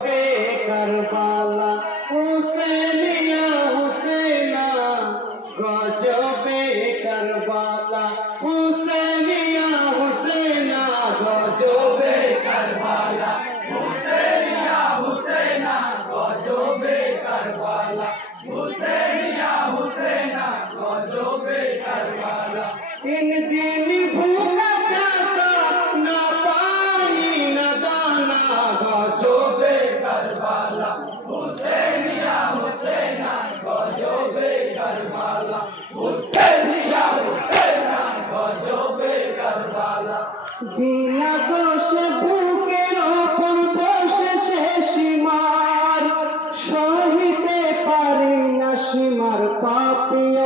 কারবালা সহিতে পারি না সীমার পাপি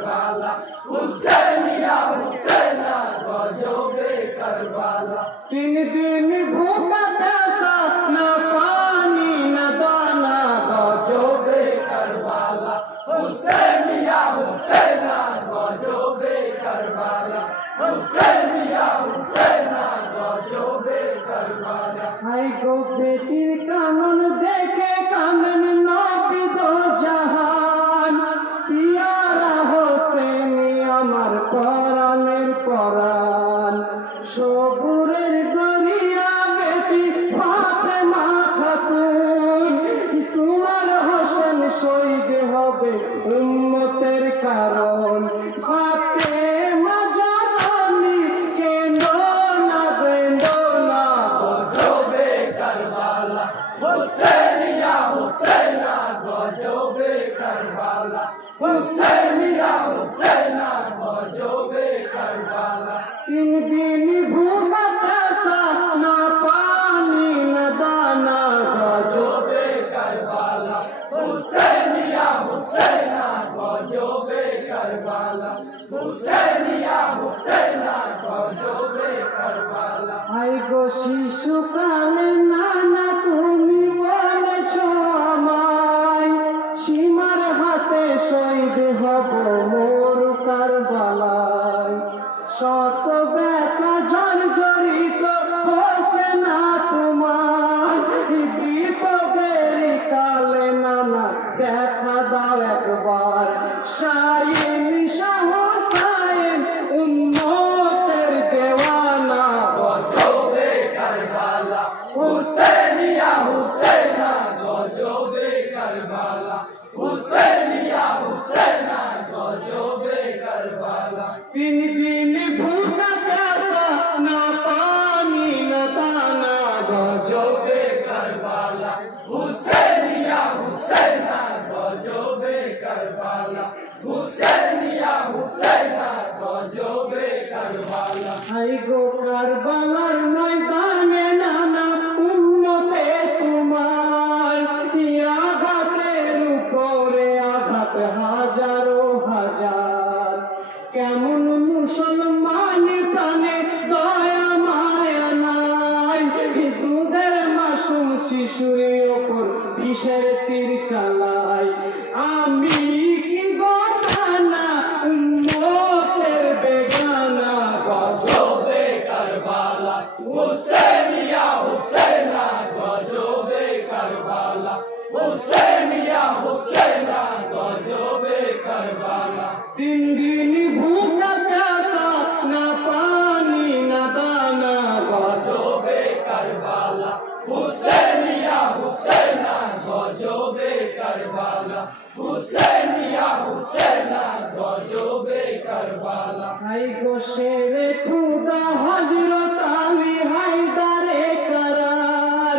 करबाला हुसैनिया हुसैना बजो बे करबाला तीन दिन भूखा प्यासा ना पानी ना दाना बजो बे करबाला हुसैनिया हुसैना হুসেনিয়া হুসেনা গজবে করবালা। হুসেনিয়া হুসেনা গজবে করবালা। তিন দিন ভূমাতে সানা পানি না দানা গজবে করবালা। হুসেনিয়া হুসেনা শিশু কালে না তিন দিন ভুকা প্যাসা, না পানি, না দানা, গজবে করবালা। হুসেনিয়া, হুসেনা, গজবে করবালা। হুসেনিয়া, হুসেনা, গজবে করবালা। হাই গো করবালা শিশুরে ওপর বিষের তীর চালাই আমি কি গতানা, উম্মতের বেগানা, গজবে কারবালা হুসেনিয়া হুসেনা গজবে কারবালা হুসেনিয়া হুসেনা গজবে কারবালা তিন দিন ভুকা প্যাসা না পানি, না দানা, গজবে কারবালা Hussein! হুসেনিয়া হুসেনা গজবে কারবালা হাই গো শেরে খুদা হজরত আমি হায়দারে করার।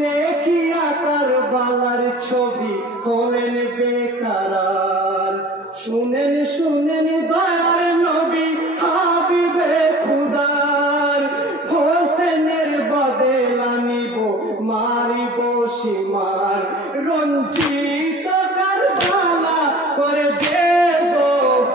দেখিয়া কারবালার ছবি হলেন বেকারার। শুনেন শুনেন দয়ার নবী হাবিবে খুদার। হোসেনের বদলা নিব, মারিব সীমার রঞ্জিত। করে দেব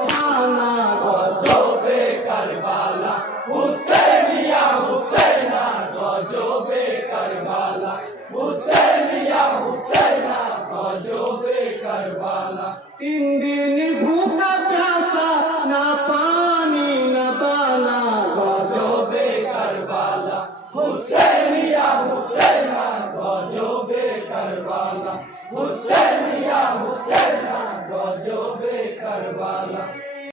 খানা গজবে কারবালা। হুসেনিয়া হুসেনা গজবে কারবালা। হুসেনিয়া হুসেনা গজবে কারবালা। তিন দিন ভুকা চাষা, না পানি, না দানা গজবে কারবালা। হুসেনিয়া হুসেনা গজবে কারবালা। হুসেনিয়া হুসেনা গজবে কারবালা